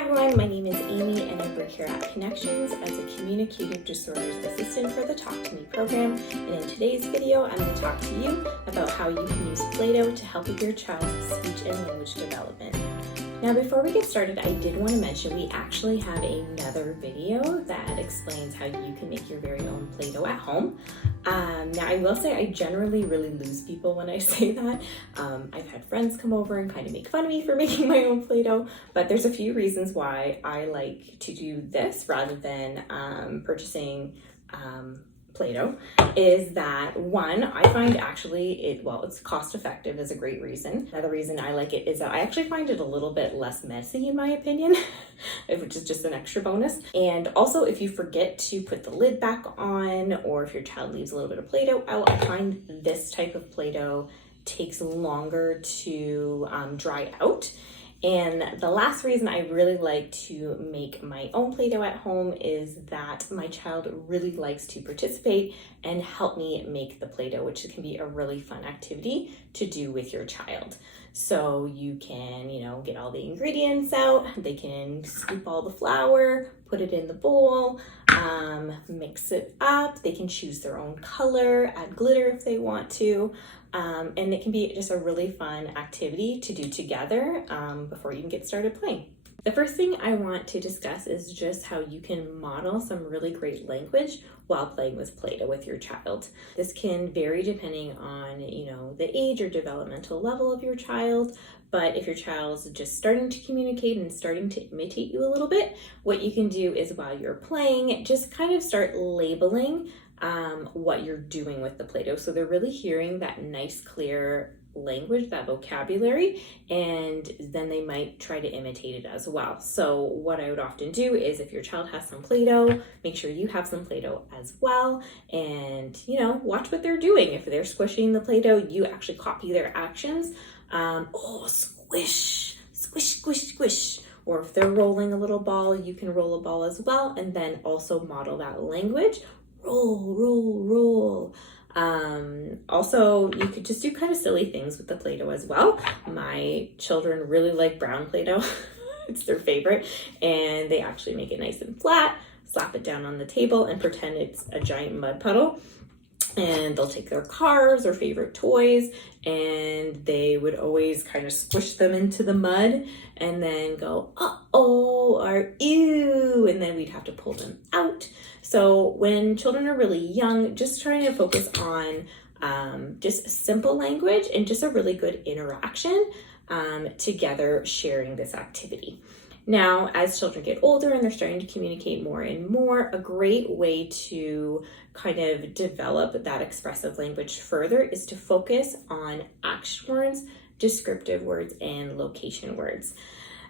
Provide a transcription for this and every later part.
everyone, my name is Amy and I work here at Connections as a Communicative Disorders Assistant for the Talk to Me program. And in today's video, I'm going to talk to you about how you can use Play-Doh to help with your child's speech and language development. Now, before we get started, I did want to mention we actually have another video that explains how you can make your very own Play-Doh at home. Now, I will say I generally really lose people when I say that. I've had friends come over and kind of make fun of me for making my own Play-Doh, but there's a few reasons why I like to do this rather than purchasing Play-Doh. Is that one, I find actually it's cost effective is a great reason. Another reason I like it is that I actually find it a little bit less messy in my opinion, which is just an extra bonus. And also if you forget to put the lid back on, or if your child leaves a little bit of Play-Doh out, I find this type of Play-Doh takes longer to dry out. And the last reason I really like to make my own Play-Doh at home is that my child really likes to participate and help me make the Play-Doh, which can be a really fun activity to do with your child. So you can, get all the ingredients out, they can scoop all the flour, put it in the bowl, mix it up, they can choose their own color, add glitter if they want to. And it can be just a really fun activity to do together before you can get started playing. The first thing I want to discuss is just how you can model some really great language while playing with Play-Doh with your child. This can vary depending on, the age or developmental level of your child. But if your child's just starting to communicate and starting to imitate you a little bit, what you can do is while you're playing, just kind of start labeling what you're doing with the Play-Doh. So they're really hearing that nice, clear language, that vocabulary, and then they might try to imitate it as well. So what I would often do is if your child has some Play-Doh, make sure you have some Play-Doh as well, and watch what they're doing. If they're squishing the Play-Doh, you actually copy their actions. Squish, squish, squish, squish. Or if they're rolling a little ball, you can roll a ball as well, and then also model that language. Roll, roll, roll. Also, you could just do kind of silly things with the Play-Doh as well. My children really like brown Play-Doh. It's their favorite. And they actually make it nice and flat, slap it down on the table and pretend it's a giant mud puddle. And they'll take their cars or favorite toys and they would always kind of squish them into the mud and then go, uh-oh, or ew, and then we'd have to pull them out. So when children are really young, just trying to focus on just simple language and just a really good interaction together sharing this activity. Now, as children get older and they're starting to communicate more and more, a great way to kind of develop that expressive language further is to focus on action words, descriptive words, and location words.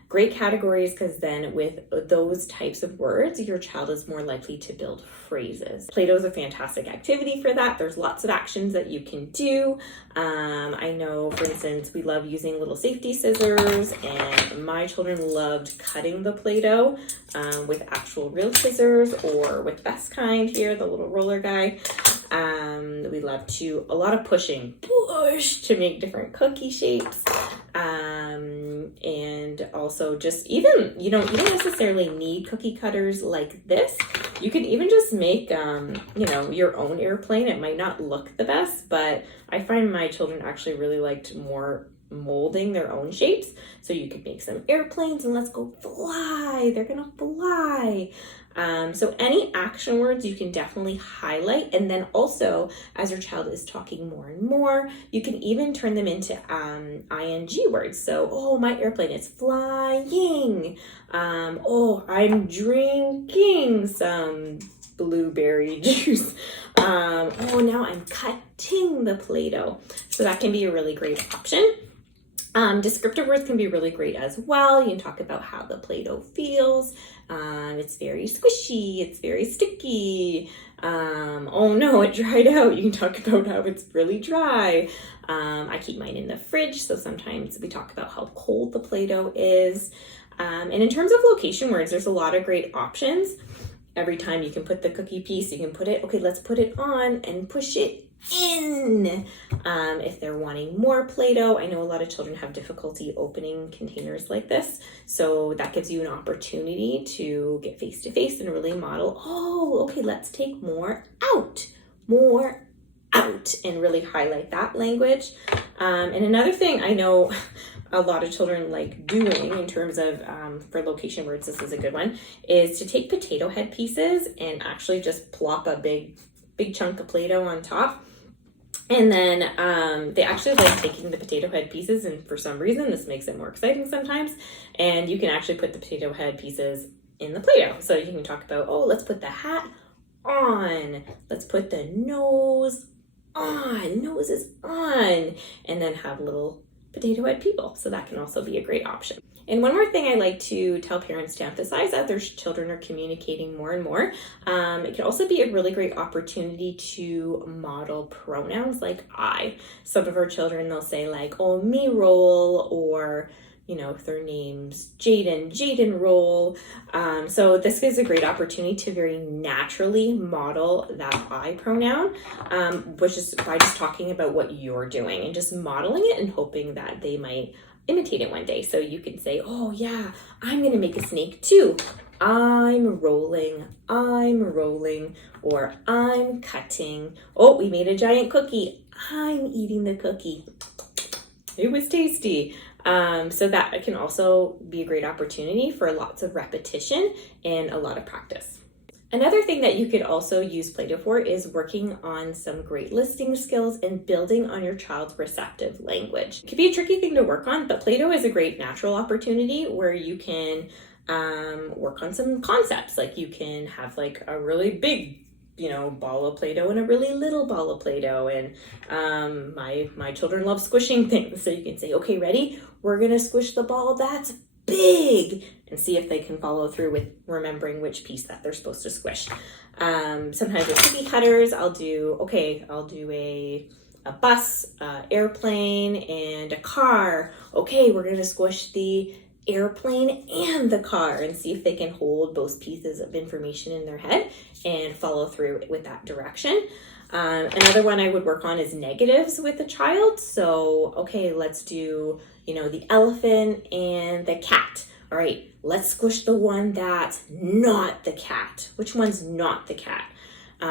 Great categories because then with those types of words, your child is more likely to build phrases. Play-Doh is a fantastic activity for that. There's lots of actions that you can do. I know, for instance, we love using little safety scissors, and my children loved cutting the Play-Doh with actual real scissors or with Best Kind here, the little roller guy. We love a lot of pushing, push to make different cookie shapes. And also just even, you don't necessarily need cookie cutters like this. You could even just make, your own airplane. It might not look the best, but I find my children actually really liked more molding their own shapes. So you could make some airplanes and let's go fly. They're gonna fly. So any action words you can definitely highlight. And then also as your child is talking more and more, you can even turn them into ing words. So, my airplane is flying. I'm drinking some blueberry juice. Now I'm cutting the Play-Doh. So that can be a really great option. Descriptive words can be really great as well. You can talk about how the Play-Doh feels. It's very squishy, it's very sticky. Oh no, it dried out. You can talk about how it's really dry. I keep mine in the fridge, so sometimes we talk about how cold the Play-Doh is. And in terms of location words, there's a lot of great options. Every time you can put the cookie piece, you can put it, let's put it on and push it in. If they're wanting more Play-Doh, I know a lot of children have difficulty opening containers like this, so that gives you an opportunity to get face to face and really model, oh, okay, let's take more out, and really highlight that language. And another thing I know a lot of children like doing in terms of, for location words, this is a good one, is to take potato head pieces and actually just plop a big chunk of Play-Doh on top. And then they actually like taking the potato head pieces, and for some reason this makes it more exciting sometimes, and you can actually put the potato head pieces in the Play-Doh. So you can talk about, oh, let's put the hat on, let's put the nose on, nose is on, and then have little potato head people. So that can also be a great option. And one more thing I like to tell parents to emphasize as their children are communicating more and more, it can also be a really great opportunity to model pronouns like I. Some of our children, they'll say like, oh, me roll, or you know, if their name's Jaden roll. So this is a great opportunity to very naturally model that I pronoun, which is by just talking about what you're doing and just modeling it and hoping that they might imitate it one day. So you can say, oh yeah, I'm gonna make a snake too. I'm rolling, or I'm cutting. Oh, we made a giant cookie. I'm eating the cookie. It was tasty. So that can also be a great opportunity for lots of repetition and a lot of practice. Another thing that you could also use Play-Doh for is working on some great listening skills and building on your child's receptive language. It can be a tricky thing to work on, but Play-Doh is a great natural opportunity where you can work on some concepts. Like you can have like a really big, ball of Play-Doh and a really little ball of Play-Doh. And my children love squishing things. So you can say, okay, ready? We're gonna squish the ball that's big, and see if they can follow through with remembering which piece that they're supposed to squish. Sometimes with cookie cutters, I'll do a bus, airplane, and a car. Okay, we're gonna squish the airplane and the car and see if they can hold both pieces of information in their head and follow through with that direction. Another one I would work on is negatives with a child. So, okay, let's do, the elephant and the cat. All right, let's squish the one that's not the cat. Which one's not the cat?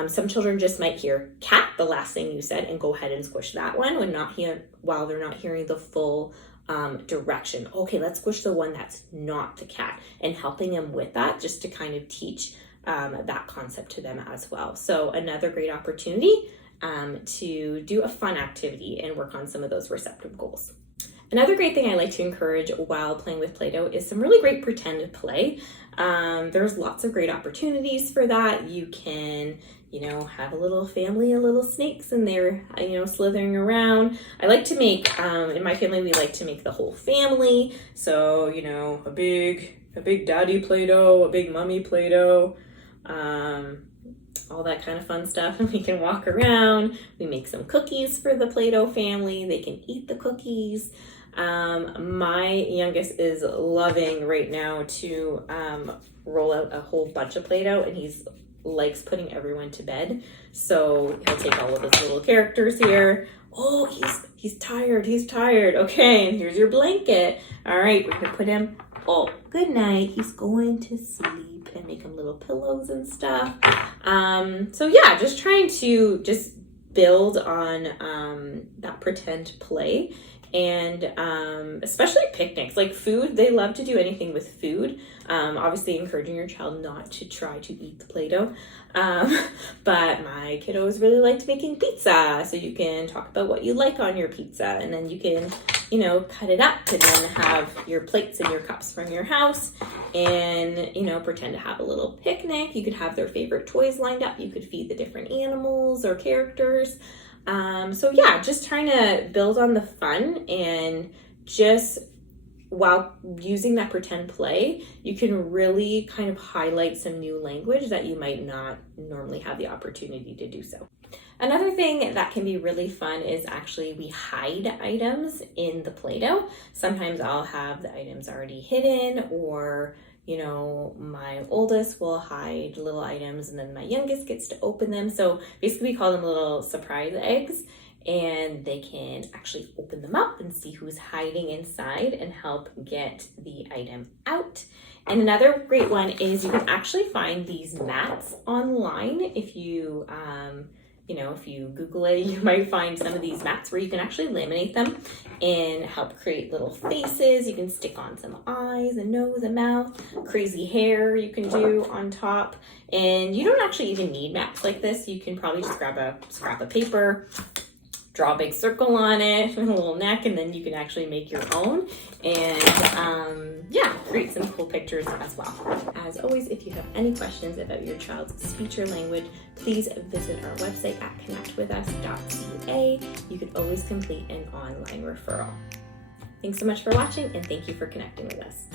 Some children just might hear cat, the last thing you said, and go ahead and squish that one while they're not hearing the full direction. Okay, let's squish the one that's not the cat, and helping them with that just to kind of teach that concept to them as well. So another great opportunity to do a fun activity and work on some of those receptive goals. Another great thing I like to encourage while playing with Play-Doh is some really great pretend play. There's lots of great opportunities for that. You can, have a little family of little snakes and they're, slithering around. I like to make, in my family, we like to make the whole family. So, a big daddy Play-Doh, a big mommy Play-Doh, all that kind of fun stuff. And we can walk around. We make some cookies for the Play-Doh family. They can eat the cookies. My youngest is loving right now to roll out a whole bunch of Play-Doh, and he likes putting everyone to bed. So he'll take all of his little characters here. Oh, he's tired. Okay, and here's your blanket. All right, we're gonna put him. Oh, good night. He's going to sleep, and make him little pillows and stuff. So yeah, just trying to just build on that pretend play. And especially picnics, like food, they love to do anything with food. Obviously encouraging your child not to try to eat the Play-Doh. But my kiddos really liked making pizza. So you can talk about what you like on your pizza, and then you can, cut it up and then have your plates and your cups from your house and, pretend to have a little picnic. You could have their favorite toys lined up. You could feed the different animals or characters. So yeah, just trying to build on the fun, and just while using that pretend play, you can really kind of highlight some new language that you might not normally have the opportunity to do so. Another thing that can be really fun is actually we hide items in the Play-Doh. Sometimes I'll have the items already hidden, or you know, my oldest will hide little items and then my youngest gets to open them. So basically we call them little surprise eggs, and they can actually open them up and see who's hiding inside and help get the item out. And another great one is you can actually find these mats online. If you, if you Google it, you might find some of these mats where you can actually laminate them and help create little faces. You can stick on some eyes, a nose, a mouth, crazy hair you can do on top. And you don't actually even need mats like this. You can probably just grab a scrap of paper, draw a big circle on it, a little neck, and then you can actually make your own and create some cool pictures as well. As always, if you have any questions about your child's speech or language, please visit our website at connectwithus.ca. You can always complete an online referral. Thanks so much for watching, and thank you for connecting with us.